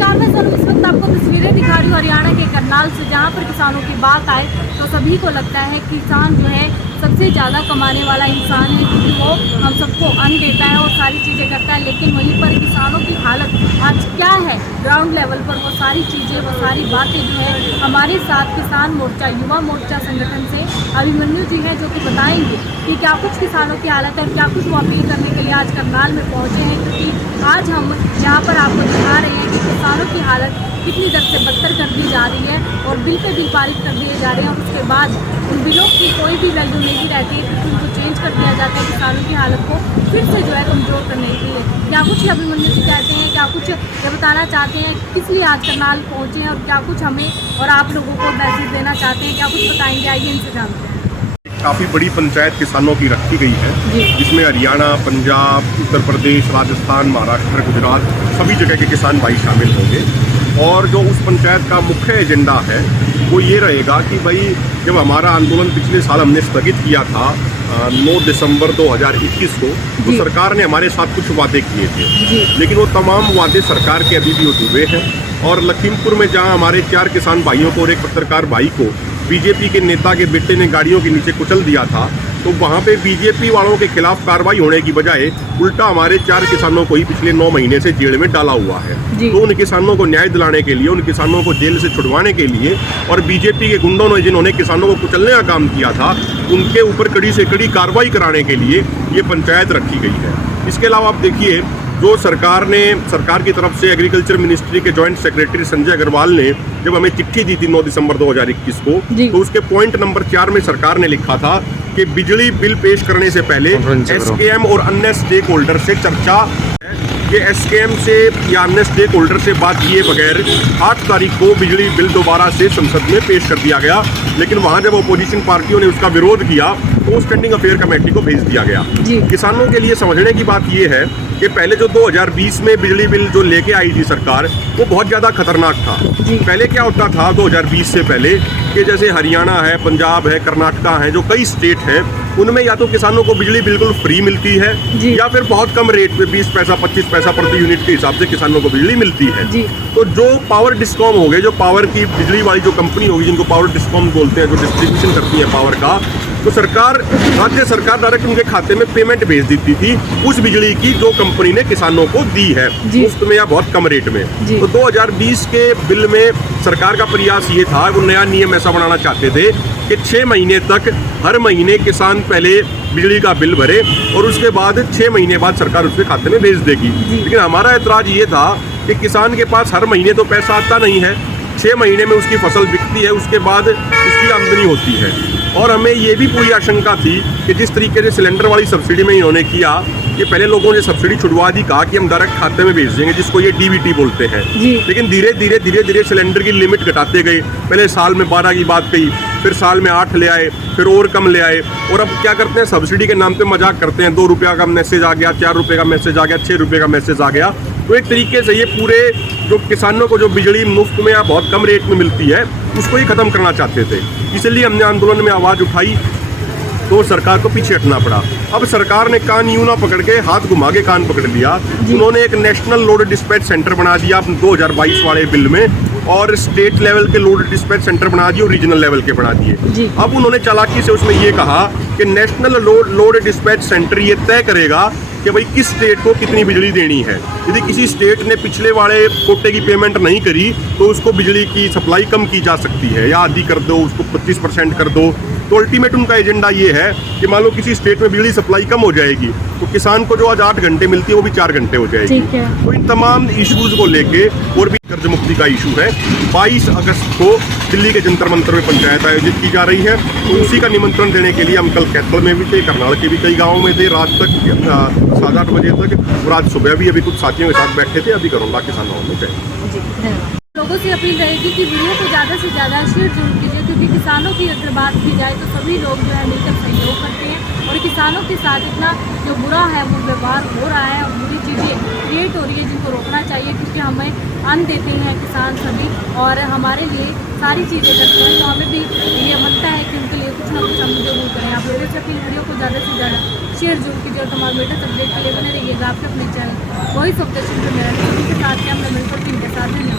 नमस्कार, मैं सोनू इस वक्त आपको तस्वीरें दिखा रही हूँ हरियाणा के करनाल से, जहाँ पर किसानों की बात आए तो सभी को लगता है कि किसान जो है सबसे ज़्यादा कमाने वाला इंसान है, क्योंकि वो हम सबको अन्न देता है और सारी चीज़ें करता है। लेकिन वहीं पर किसानों की हालत आज क्या है ग्राउंड लेवल पर, वो सारी चीज़ें, वो सारी बातें जो है हमारे साथ किसान मोर्चा, युवा मोर्चा संगठन से अभिमन्यु जी हैं, जो कि बताएंगे कि क्या कुछ किसानों की हालत है और क्या कुछ वो अपील करने के लिए आज करनाल में पहुँचे हैं। क्योंकि आज हम यहाँ पर आपको दिखा रहे हैं कि किसानों की हालत कितनी दर से बदतर कर दी जा रही है और बिल पे बिल पारित कर दिए जा रहे हैं, और उसके बाद उन बिलों की कोई भी वैल्यू नहीं रहती है, क्योंकि उनको चेंज कर दिया जाता है किसानों की हालत को फिर से जो है कमज़ोर करने के लिए। क्या कुछ अभिमन्यु जी कहते हैं, क्या कुछ ये बताना चाहते हैं, किस लिए आज करनाल पहुँचे हैं और क्या कुछ हमें और आप लोगों को मैसेज देना चाहते हैं, क्या कुछ बताएंगे, आइए इनसे जानते हैं। काफ़ी बड़ी पंचायत किसानों की रखी गई है, जिसमें हरियाणा, पंजाब, उत्तर प्रदेश, राजस्थान, महाराष्ट्र, गुजरात सभी जगह के किसान भाई शामिल होंगे। और जो उस पंचायत का मुख्य एजेंडा है वो ये रहेगा कि भाई जब हमारा आंदोलन पिछले साल हमने स्थगित किया था 9 दिसंबर 2021 को, तो सरकार ने हमारे साथ कुछ वादे किए थे, लेकिन वो तमाम वादे सरकार के अभी भी अधूरे हैं। और लखीमपुर में जहाँ हमारे 4 किसान भाइयों को और एक पत्रकार भाई को बीजेपी के नेता के बेटे ने गाड़ियों के नीचे कुचल दिया था, तो वहाँ पे बीजेपी वालों के खिलाफ कार्रवाई होने की बजाय उल्टा हमारे 4 किसानों को ही पिछले 9 महीने से जेल में डाला हुआ है। तो उन किसानों को न्याय दिलाने के लिए, उन किसानों को जेल से छुड़वाने के लिए और बीजेपी के गुंडों ने जिन्होंने किसानों को कुचलने का काम किया था, उनके ऊपर कड़ी से कड़ी कार्रवाई कराने के लिए ये पंचायत रखी गई है। इसके अलावा आप देखिए, जो सरकार की तरफ से एग्रीकल्चर मिनिस्ट्री के जॉइंट सेक्रेटरी संजय अग्रवाल ने जब हमें चिट्ठी दी थी 9 दिसंबर 2021 को, तो उसके पॉइंट नंबर 4 में सरकार ने लिखा था कि बिजली बिल पेश करने से पहले एसकेएम और अन्य स्टेक होल्डर से चर्चा, कि एसकेएम से या अन्य स्टेक होल्डर से बात किए बगैर 8 तारीख को बिजली बिल दोबारा से संसद में पेश कर दिया गया। लेकिन वहां जब अपोजिशन पार्टियों ने उसका विरोध किया तो स्टैंडिंग अफेयर कमेटी को भेज दिया गया। किसानों के लिए समझने की बात यह है कि पहले जो 2020 में बिजली बिल जो लेके आई थी सरकार, वो बहुत ज़्यादा खतरनाक था। पहले क्या होता था 2020 से पहले कि जैसे हरियाणा है, पंजाब है, कर्नाटका है, जो कई स्टेट हैं, उनमें या तो किसानों को बिजली बिल्कुल फ्री मिलती है या फिर बहुत कम रेट पे 20 पैसा 25 पैसा प्रति यूनिट के हिसाब से किसानों को बिजली मिलती है। तो जो पावर डिस्कॉम हो गए, जो पावर की बिजली वाली जो कंपनी होगी, जिनको पावर डिस्कॉम बोलते हैं, जो डिस्ट्रीब्यूशन करती है पावर का, तो राज्य सरकार डायरेक्ट उनके खाते में पेमेंट भेज देती थी उस बिजली की जो कंपनी ने किसानों को दी है, मुफ्त में या बहुत कम रेट में। तो 2020 के बिल में सरकार का प्रयास ये था, वो नया नियम ऐसा बनाना चाहते थे कि 6 महीने तक हर महीने किसान पहले बिजली का बिल भरे और उसके बाद 6 महीने बाद सरकार उसके खाते में भेज देगी। लेकिन हमारा ऐतराज ये था कि किसान के पास हर महीने तो पैसा आता नहीं है, 6 महीने में उसकी फसल बिकती है, उसके बाद उसकी आमदनी होती है। और हमें ये भी पूरी आशंका थी कि जिस तरीके से सिलेंडर वाली सब्सिडी में इन्होंने किया, कि पहले लोगों ने सब्सिडी छुड़वा दी, कहा कि हम डायरेक्ट खाते में भेज देंगे, जिसको ये डीबीटी बोलते हैं। लेकिन धीरे धीरे सिलेंडर की लिमिट घटाते गए। पहले साल में 12 की बात कही, फिर साल में 8 ले आए, फिर और कम ले आए, और अब क्या करते हैं, सब्सिडी के नाम पे मजाक करते हैं। 2 रुपया का मैसेज आ गया, 4 रुपये का मैसेज आ गया, 6 रुपये का मैसेज आ गया। तो एक तरीके से ये पूरे जो किसानों को जो बिजली मुफ्त में या बहुत कम रेट में मिलती है, उसको ही खत्म करना चाहते थे। इसलिए हमने आंदोलन में आवाज़ उठाई तो सरकार को पीछे हटना पड़ा। अब सरकार ने कान यूं ना पकड़ के हाथ घुमा के कान पकड़ लिया। उन्होंने एक नेशनल लोड डिस्पैच सेंटर बना दिया 2022 वाले बिल में, और स्टेट लेवल के लोड डिस्पैच सेंटर बना दिए और रीजनल लेवल के बना दिए। अब उन्होंने चालाकी से उसमें ये कहा कि नेशनल लोड डिस्पैच सेंटर ये तय करेगा कि भाई किस स्टेट को कितनी बिजली देनी है। यदि किसी स्टेट ने पिछले वाले कोटे की पेमेंट नहीं करी तो उसको बिजली की सप्लाई कम की जा सकती है, या आधी कर दो, उसको 25% कर दो। तो अल्टीमेट उनका एजेंडा ये है कि मान लो किसी स्टेट में बिजली सप्लाई कम हो जाएगी तो किसान को जो आज 8 घंटे मिलती है वो भी 4 घंटे हो जाएगी। तो इन तमाम इश्यूज को लेके और भी कर्ज मुक्ति का इशू है। 22 अगस्त को दिल्ली के जंतर मंतर में पंचायत आयोजित की जा रही है, तो उसी का निमंत्रण देने के लिए हम कल कैथल में भी थे, करनाल के भी कई गाँवों में थे, रात तक 7-8 बजे तक, और आज सुबह भी अभी कुछ साथियों के साथ बैठे थे। अभी करूँगा किसानों में चाहिए। लोगों से अपील रहेगी कि वीडियो को ज़्यादा से ज़्यादा शेयर जरूर कीजिए, क्योंकि किसानों की अगर बात की जाए तो सभी लोग जो है मिलकर सहयोग करते हैं, और किसानों के साथ इतना जो बुरा है वो व्यवहार हो रहा है और बुरी चीज़ें क्रिएट हो रही है, जिनको रोकना चाहिए। क्योंकि हमें अन्न देते हैं किसान सभी और हमारे लिए सारी चीज़ें करते हैं, तो हमें भी ये बनता है कि उनके लिए कुछ ना कुछ हम जरूर करें। आप लोगों से अपनी वीडियो को ज़्यादा से ज़्यादा शेयर जरूर कीजिए और तमाम लेटेस्ट अपडेट के लिए बने रहिएगा आपके अपने channel voice of the children के साथ। कैमरा मैन पर टीम के साथ।